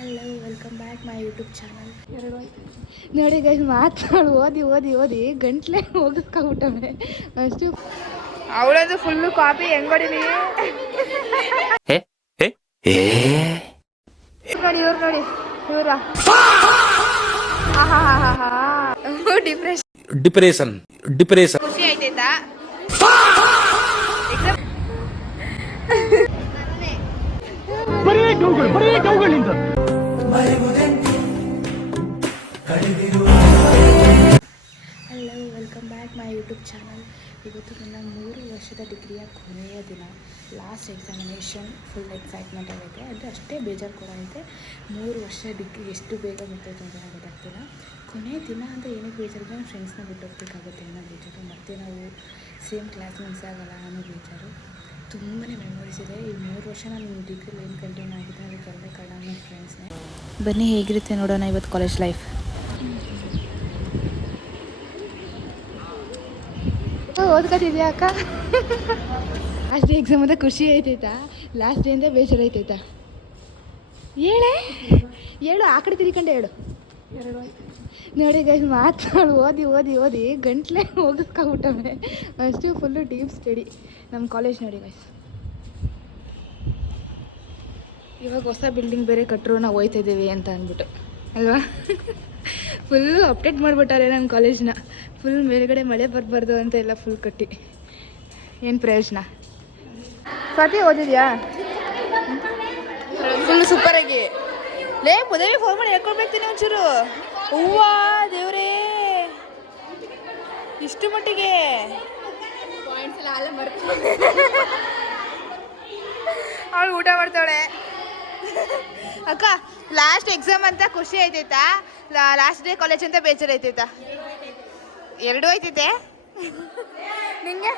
Hello welcome back my YouTube channel. ನೋಡಿ guys ಮಾತಾಡು ಓದಿ ಗಂಟ್ಲೆ ಹೋಗಿಸ್ಕೊಬಿಟ್ಟವೆ ಅಷ್ಟು. ಅವಳಂದು ಫುಲ್ಲು ಕಾಪಿ ಹೆಂಗ್ ಹೊಡಿಲಿ ನೋಡಿ ಇವರ ಡಿಪ್ರೆಷನ್ ಖುಷಿ ಆಯ್ತೈತಾ? Hello welcome back my YouTube channel. ಇವತ್ತು ನನ್ನ 3 ವರ್ಷದ ಡಿಗ್ರಿಯ ಕೊನೆಯ ದಿನ, ಲಾಸ್ಟ್ ಎಕ್ಸಾಮಿನೇಷನ್. ಫುಲ್ ಎಕ್ಸೈಟ್ಮೆಂಟ್ ಆಗೈತೆ, ಅಂದರೆ ಅಷ್ಟೇ ಬೇಜಾರು ಕೂಡ ಐತೆ. 3 ವರ್ಷ ಡಿಗ್ರಿ ಎಷ್ಟು ಬೇಗ ಮುಗ್ತೈತೆ ಅಂತ ಗೊತ್ತಾಗ್ತಿಲ್ಲ. ಕೊನೆಯ ದಿನ ಅಂತ ಏನಕ್ಕೆ ಬೇಜಾರು? ನನ್ನ ಫ್ರೆಂಡ್ಸ್ನ ಬಿಟ್ಟು ಹೋಗ್ಬೇಕಾಗುತ್ತೆ ಅನ್ನೋ ಬೇಜಾರು, ಮತ್ತು ನಾವು ಸೇಮ್ ಕ್ಲಾಸ್ಮೇಟ್ಸ್ ಆಗಲ್ಲ ಅನ್ನೋ ಬೇಜಾರು. ತುಂಬಾ ಮೆಮೊರೀಸ್ ಇದೆ. ಈ 3 ವರ್ಷ ನಾನು ಡಿಗ್ರಿಲಿ ಏನು ಕಂಟಿನ್ಯೂ ಆಗಿದೆ ಅದಕ್ಕೆಲ್ಲ ಕಾರಣ ನನ್ನ ಫ್ರೆಂಡ್ಸ್ನೇ. ಬನ್ನಿ ಹೇಗಿರುತ್ತೆ ನೋಡೋಣ ಇವತ್ತು ಕಾಲೇಜ್ ಲೈಫ್. ಓದ್ಕೊತಿದ್ಯಾ ಅಕ್ಕ? ಲಾಸ್ಟ್ ಡೇ ಎಕ್ಸಾಮ್ ಅಂತ ಖುಷಿ ಆಯ್ತೈತಾ? ಲಾಸ್ಟ್ ಡೇ ಅಂತ ಬೇಜಾರು ಆಯ್ತೈತಾ? ಹೇಳು ಆ ಕಡೆ ತಿರ್ಕೊಂಡೆ ಹೇಳು. ನೋಡಿ ಗೈಸ್ ಮಾತಾಡು ಓದಿ ಗಂಟ್ಲೆ ಹೋಗಿಸ್ಕೊಬಿಟ್ಟವೆ ಅಷ್ಟು. ಫುಲ್ಲು ಡೀಪ್ ಸ್ಟಡಿ ನಮ್ಮ ಕಾಲೇಜ್. ನೋಡಿ ಗೈಸ್, ಇವಾಗ ಹೊಸ ಬಿಲ್ಡಿಂಗ್ ಬೇರೆ ಕಟ್ಟರು, ನಾವು ಹೋಯ್ತಾಯಿದ್ದೀವಿ ಅಂತ ಅಂದ್ಬಿಟ್ಟು ಅಲ್ವಾ? ಫುಲ್ಲು ಅಪ್ಡೇಟ್ ಮಾಡಿಬಿಟ್ಟಾರೆ ನಮ್ಮ ಕಾಲೇಜ್ನ. ಫುಲ್ ಮೇಲ್ಗಡೆ ಮಳೆ ಬರಬಾರ್ದು ಅಂತ ಎಲ್ಲ ಫುಲ್ ಕಟ್ಟಿ ಏನು ಪ್ರಯೋಜನ? ಸ್ವಾತಿ ಓದಿದ್ಯಾ? ಫುಲ್ ಸೂಪರಾಗಿ ಲೇ ಪದವಿ ಫೋನ್ ಮಾಡಿ ಹೇಳ್ಕೊಳ್ಬೇಕ್ತೀನಿ ಒಂಚೂರು. ಹೂವ ದೇವ್ರೇ, ಇಷ್ಟು ಮಟ್ಟಿಗೆ ಅವಳು ಊಟ ಮಾಡ್ತಾಳೆ. ಅಕ್ಕ ಲಾಸ್ಟ್ ಎಕ್ಸಾಮ್ ಅಂತ ಖುಷಿ ಆಯ್ತೈತಾ? ಲಾಸ್ಟ್ ಡೇ ಕಾಲೇಜ್ ಅಂತ ಬೇಜಾರು ಆಯ್ತೈತಾ? ಎರಡೂ ಆಯ್ತೈತೆ ನಿಂಗೆ?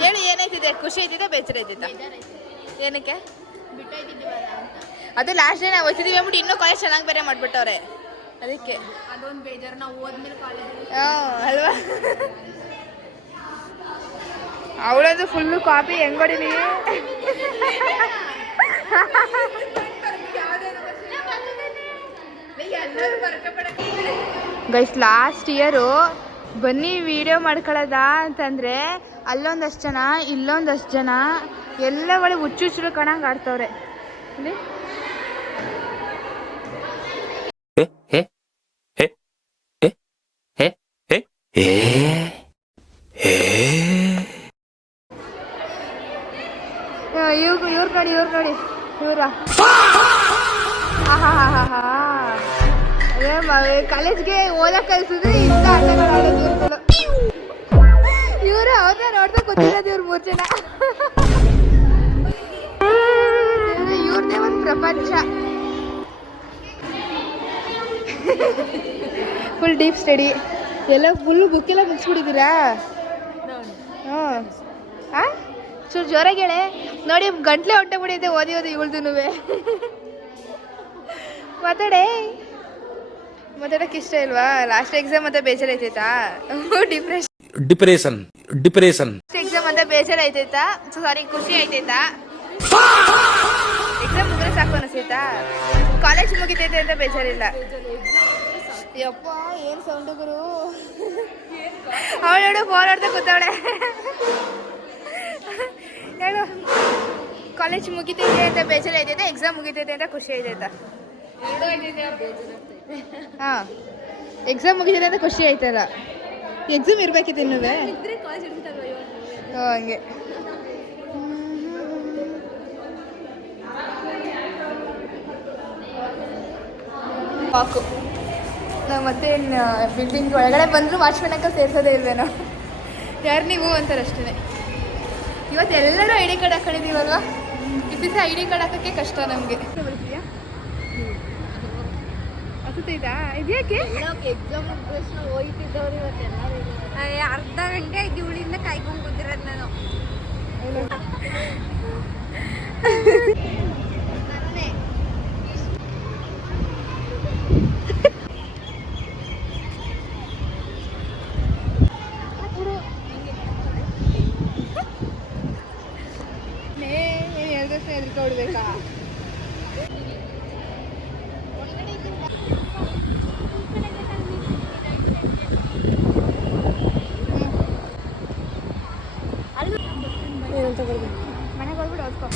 ಹೇಳಿ ಏನಾಯ್ತಿದೆ? ಖುಷಿ ಆಯ್ತೈತಾ ಬೇಜಾರು ಆಯ್ತೈತಾ? ಏನಕ್ಕೆ ಅದೇ ಲಾಸ್ಟ್ ಡೇ ನಾವು ಹೋಗ್ತಿದ್ದೀವಿ ಅಂದ್ಬಿಟ್ಟು ಇನ್ನೂ ಕಾಲೇಜ್ ಚೆನ್ನಾಗಿ ಬೇರೆ ಮಾಡಿಬಿಟ್ಟವ್ರೆ, ಅದಕ್ಕೆ ಅದೊಂದು ಬೇಜಾರು. ನಾವು ಹೋದ್ಮೇಲೆ ಕಾಲೇಜ್ ಅಲ್ವಾ? ಅವಳಂದು ಫುಲ್ಲು ಕಾಪಿ ಹೆಂಗ್ ಹೊಡಿಲಿ ಗೈಸ್. ಲಾಸ್ಟ್ ಇಯರು ಬನ್ನಿ ವಿಡಿಯೋ ಮಾಡ್ಕೊಳ್ಳೋದ ಅಂತಂದರೆ ಅಲ್ಲೊಂದಷ್ಟು ಜನ ಇಲ್ಲೊಂದಷ್ಟು ಜನ ಎಲ್ಲ ಒಳ್ಳೆ ಹುಚ್ಚುಚ್ಚರು ಕಣಂಗೆ ಆಡ್ತವ್ರೆ. ಇಲ್ಲಿ ಇವ್ರು ನೋಡಿ ಇವರ ಕಾಲೇಜ್ಗೆ ಓದಕ್ಕೆ ಕಲಿಸಿದ್ರೆ ಇಂಥ ಆಟಗಳು ಆಡೋದು ಇವ್ರುಗಳು. ಇವರು ಅವ್ರನ್ನ ನೋಡ್ತಾ ಗೊತ್ತಿರೋದು ಇವ್ರು 3 ಜನ. ಇವ್ರದೇ ಒಂದು ಪ್ರಪಂಚ. ಫುಲ್ ಡೀಪ್ ಸ್ಟಡಿ ಎಲ್ಲ ಫುಲ್ ಬುಕ್ಕೆಲ್ಲ ಮುಗಿಸ್ಬಿಟ್ಟಿದ್ದೀರಾ? ಹಾಂ ಚೂರು ಜೋರಾಗಿ ಹೇಳೆ. ನೋಡಿ ಗಂಟ್ಲೆ ಹೊಟ್ಟೆ ಬಿಡಿದೆ ಓದಿ ಇವಳ್ದು. ಮಾತಾಡೋಕೆ ಇಷ್ಟ ಇಲ್ವಾ? ಲಾಸ್ಟ್ ಎಕ್ಸಾಮ್ ಅಂತ ಬೇಜಾರು ಆಯ್ತೈತಾ? ಡಿಪ್ರೆಷನ್ ಎಕ್ಸಾಮ್ ಅಂತ ಬೇಜಾರು ಆಯ್ತೈತಾ? ಸಾರಿ ಖುಷಿ ಆಯ್ತೈತಾ? ಎಕ್ಸಾಮ್ ಮುಗಿದ್ರೆ ಸಾಕು ಅನಿಸ್ತೈತಾ? ಕಾಲೇಜ್ ಮುಗಿತೈತೆ ಅಂತ ಬೇಜಾರಿಲ್ಲ? ಯಪ್ಪ ಏನು ಸೌಂಡು ಗುರು. ಅವಳು ನೋಡು ಫೋನ್ ಆಡ್ತಾ ಕೂತವಳೆ. ಹೇಳು, ಕಾಲೇಜ್ ಮುಗಿತೈತೆ ಅಂತ ಬೇಜಾರು ಆಯ್ತೈತೆ, ಎಕ್ಸಾಮ್ ಮುಗಿತೈತೆ ಅಂತ ಖುಷಿ ಆಯ್ತೈತಾ? ಹಾಂ, ಎಕ್ಸಾಮ್ ಮುಗಿತೈತೆ ಅಂತ ಖುಷಿ ಆಯ್ತಲ್ಲ. ಎಕ್ಸಾಮ್ ಇರ್ಬೇಕಿತ್ತು ಇನ್ನೂ. ಹಂಗೆ ಸಾಕು. ನಾವು ಮತ್ತೆ ಬಿಲ್ಡಿಂಗ್ ಒಳಗಡೆ ಬಂದರೂ ವಾಚ್ಮೆನ್ ಅಂಕಲ್ ಸೇರ್ಸೋದೇ ಇಲ್ವೇನೋ. ಯಾರು ನೀವು ಅಂತಾರೆ ಅಷ್ಟೇ. ಇವತ್ತು ಎಲ್ಲರೂ ಐ ಡಿ ಕಾರ್ಡ್ ಹಾಕೊಂಡಿದ್ದೀವಲ್ವಾ? ಇದ್ದಿದ್ದ ಐ ಡಿ ಕಾರ್ಡ್ ಹಾಕೋಕ್ಕೆ ಕಷ್ಟ ನಮಗೆ. ಬರ್ತೀಯಾ? ಹತ್ತೈತಾ? ಇದ್ಯಾಕೆ ಎಕ್ಸಾಮ್ ಹೋಯ್ತಿದ್ದವ್ರು ಇವತ್ತೆಲ್ಲರೂ ಅರ್ಧ ಗಂಟೆ ಇವಳಿಂದ ಕಾಯ್ಕೊಂಡು ಕೂತಿರೋದು ನಾನು. ಹೆದ್ರಿಕೊಡ್ಬೇಕಾ? ಏನಂತ ಬರ್ಬೇಕು ಮನೆಗೆ ಹೋಗ್ಬಿಟ್ಟು ಓದ್ಕೊ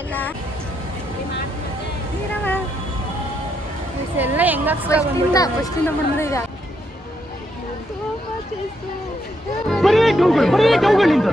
ಎಲ್ಲ ಎಲ್ಲ ಹೆಂಗ ಫಸ್ಟಿಂದ ಮಾಡಿದ್ರೆ ಇದೆ ಬರೀ ಗೌಗಳು ನಿಂತ